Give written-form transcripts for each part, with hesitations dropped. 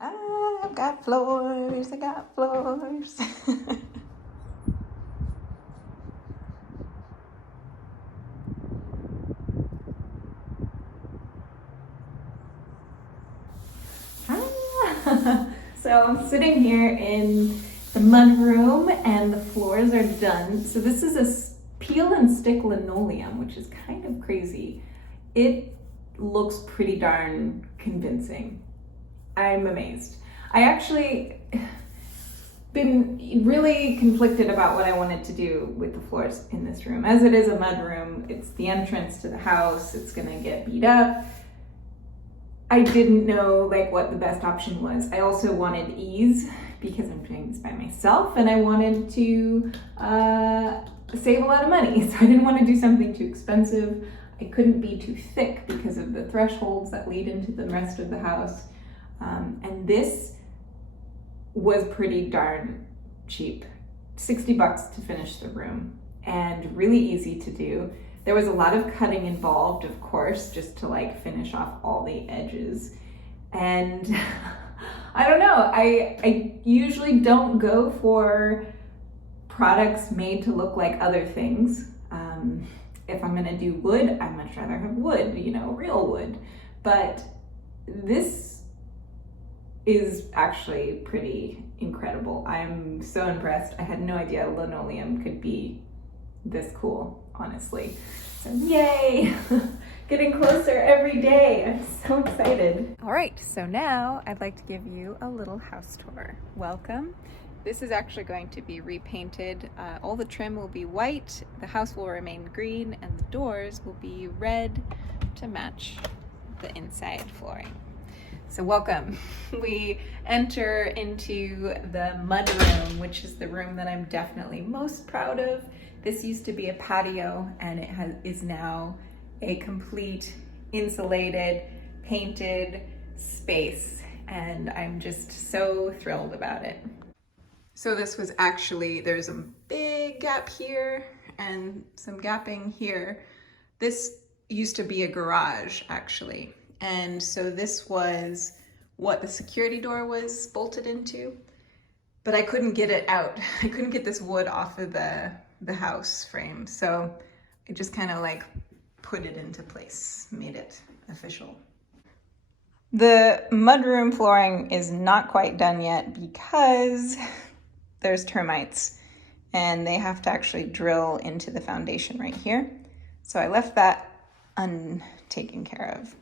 I've got floors, I got floors. So I'm sitting here in the mud room and the floors are done. So this is a peel and stick linoleum, which is kind of crazy. It looks pretty darn convincing. I'm amazed. I actually been really conflicted about what I wanted to do with the floors in this room. As it is a mud room, it's the entrance to the house, it's gonna get beat up. I didn't know like what the best option was. I also wanted ease because I'm doing this by myself and I wanted to save a lot of money. So I didn't want to do something too expensive. I couldn't be too thick because of the thresholds that lead into the rest of the house. And this was pretty darn cheap. 60 bucks to finish the room and really easy to do. There was a lot of cutting involved, of course, just to like finish off all the edges. And I don't know, I usually don't go for products made to look like other things. If I'm gonna do wood, I'd much rather have wood, you know, real wood. But this is actually pretty incredible. I'm so impressed. I had no idea linoleum could be this cool, honestly. So yay! Getting closer every day. I'm so excited. All right, so now I'd like to give you a little house tour. Welcome. This is actually going to be repainted. All the trim will be white, the house will remain green, and the doors will be red to match the inside flooring. So welcome. We enter into the mud room, which is the room that I'm definitely most proud of. This used to be a patio and it is now a complete insulated, painted space. And I'm just so thrilled about it. So this was actually, there's a big gap here and some gapping here. This used to be a garage actually. And so this was what the security door was bolted into, but I couldn't get it out. I couldn't get this wood off of the house frame. So I just kind of like put it into place, made it official. The mudroom flooring is not quite done yet because there's termites and they have to actually drill into the foundation right here. So I left that untaken care of.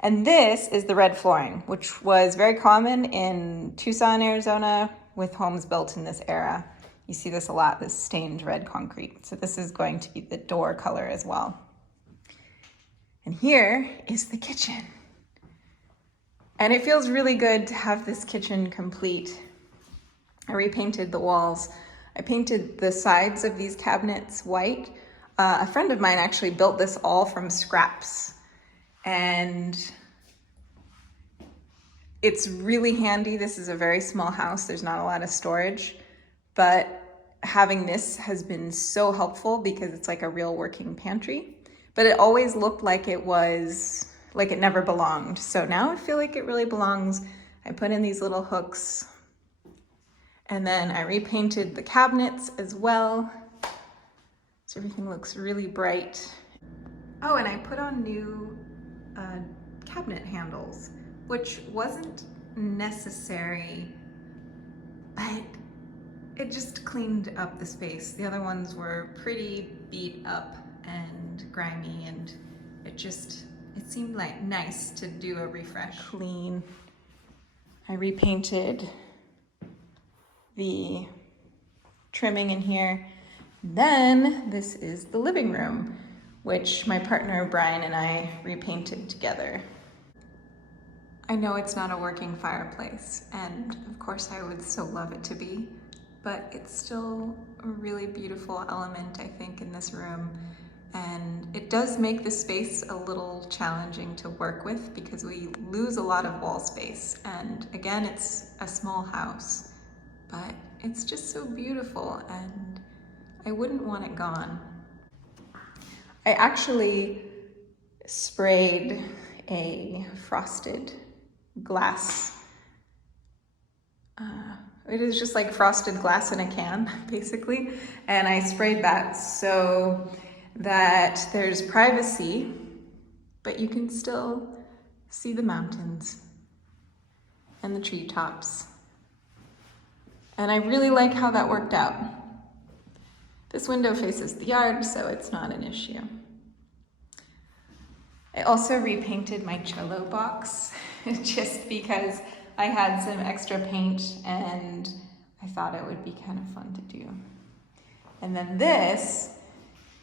And this is the red flooring, which was very common in Tucson, Arizona, with homes built in this era. You see this a lot, this stained red concrete. So this is going to be the door color as well. And here is the kitchen. And it feels really good to have this kitchen complete. I repainted the walls. I painted the sides of these cabinets white. A friend of mine actually built this all from scraps. And it's really handy. This is a very small house. There's not a lot of storage, but having this has been so helpful because it's like a real working pantry, but it always looked like it was, like it never belonged. So now I feel like it really belongs. I put in these little hooks and then I repainted the cabinets as well. So everything looks really bright. Oh, and I put on new cabinet handles, which wasn't necessary, but it just cleaned up the space. The other ones were pretty beat up and grimy, and it seemed like nice to do a refresh. Clean. I repainted the trimming in here. Then this is the living room, which my partner Brian and I repainted together. I know it's not a working fireplace, and of course I would still love it to be, but it's still a really beautiful element, I think, in this room. And it does make the space a little challenging to work with because we lose a lot of wall space. And again, it's a small house, but it's just so beautiful and I wouldn't want it gone. I actually sprayed a frosted glass It is just like frosted glass in a can, basically. And I sprayed that so that there's privacy, but you can still see the mountains and the treetops. And I really like how that worked out. This window faces the yard, so it's not an issue. I also repainted my cello box just because I had some extra paint and I thought it would be kind of fun to do. And then this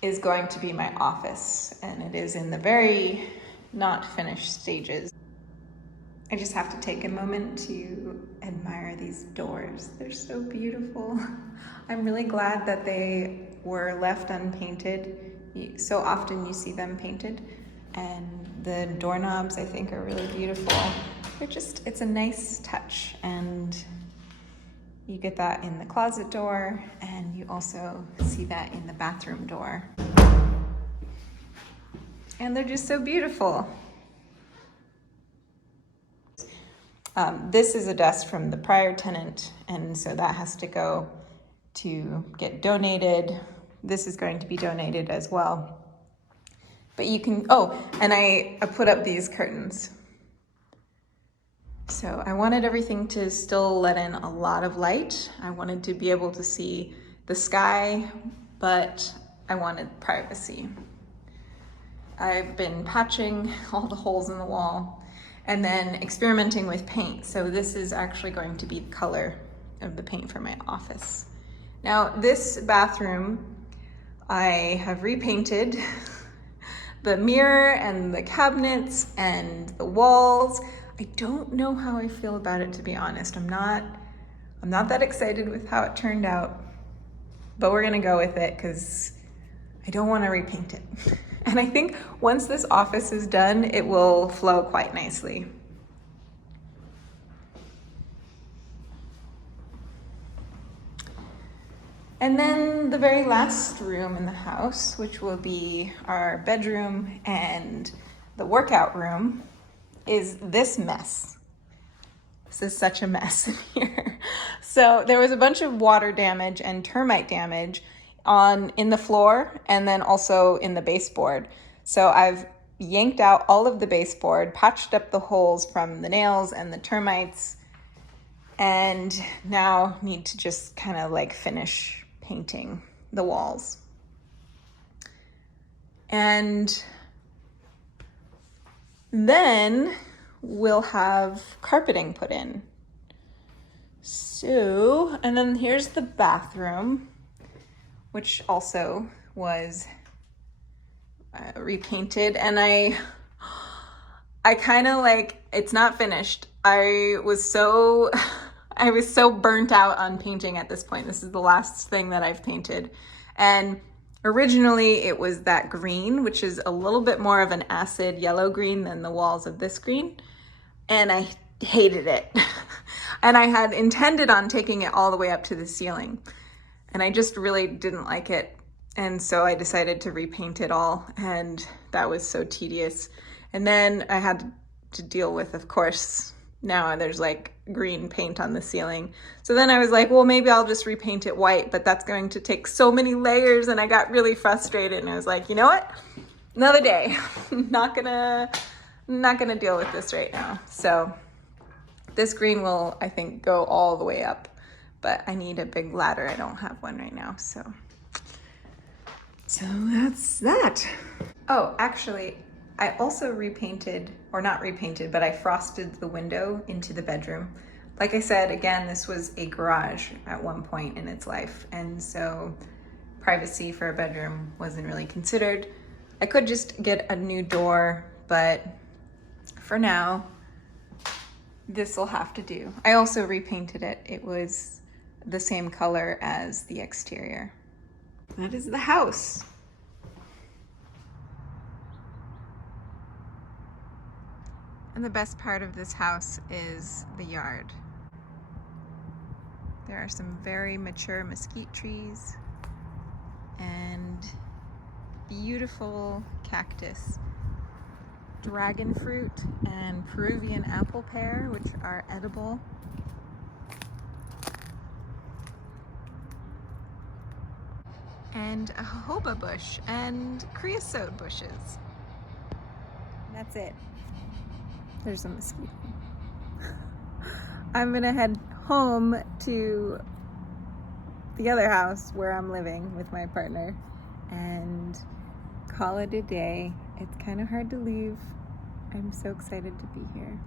is going to be my office, and it is in the very not finished stages. I just have to take a moment to admire these doors. They're so beautiful. I'm really glad that they were left unpainted. So often you see them painted, and the doorknobs I think are really beautiful. It's a nice touch, and you get that in the closet door, and you also see that in the bathroom door. And they're just so beautiful. This is a desk from the prior tenant, and so that has to go to get donated. This is going to be donated as well. But you can, and I put up these curtains. So I wanted everything to still let in a lot of light. I wanted to be able to see the sky, but I wanted privacy. I've been patching all the holes in the wall and then experimenting with paint. So this is actually going to be the color of the paint for my office. Now this bathroom, I have repainted the mirror and the cabinets and the walls. I don't know how I feel about it, to be honest. I'm not that excited with how it turned out, but we're gonna go with it because I don't want to repaint it. And I think once this office is done, it will flow quite nicely. And then the very last room in the house, which will be our bedroom and the workout room, is this mess. This is such a mess in here. So there was a bunch of water damage and termite damage in the floor and then also in the baseboard. So I've yanked out all of the baseboard, patched up the holes from the nails and the termites, and now need to just kind of like finish painting the walls. And then we'll have carpeting put in. So, and then here's the bathroom, which also was repainted. And I kind of like, it's not finished. I was so burnt out on painting at this point. This is the last thing that I've painted. And originally it was that green, which is a little bit more of an acid yellow green than the walls of this green. And I hated it. And I had intended on taking it all the way up to the ceiling. And I just really didn't like it. And so I decided to repaint it all. And that was so tedious. And then I had to deal with, of course, now there's like green paint on the ceiling. So then I was like, well, maybe I'll just repaint it white, but that's going to take so many layers. And I got really frustrated and I was like, you know what? Another day. Not gonna deal with this right now. So this green will, I think, go all the way up, but I need a big ladder. I don't have one right now. So that's that. Oh, actually, I also repainted, or not repainted, but I frosted the window into the bedroom. Like I said, again, this was a garage at one point in its life, and so privacy for a bedroom wasn't really considered. I could just get a new door, but for now, this will have to do. I also repainted it. It was the same color as the exterior. That is the house. And the best part of this house is the yard. There are some very mature mesquite trees and beautiful cactus, dragon fruit and Peruvian apple pear, which are edible. and a jojoba bush and creosote bushes. That's it. There's a mosquito. I'm gonna head home to the other house where I'm living with my partner and call it a day. It's kind of hard to leave. I'm so excited to be here.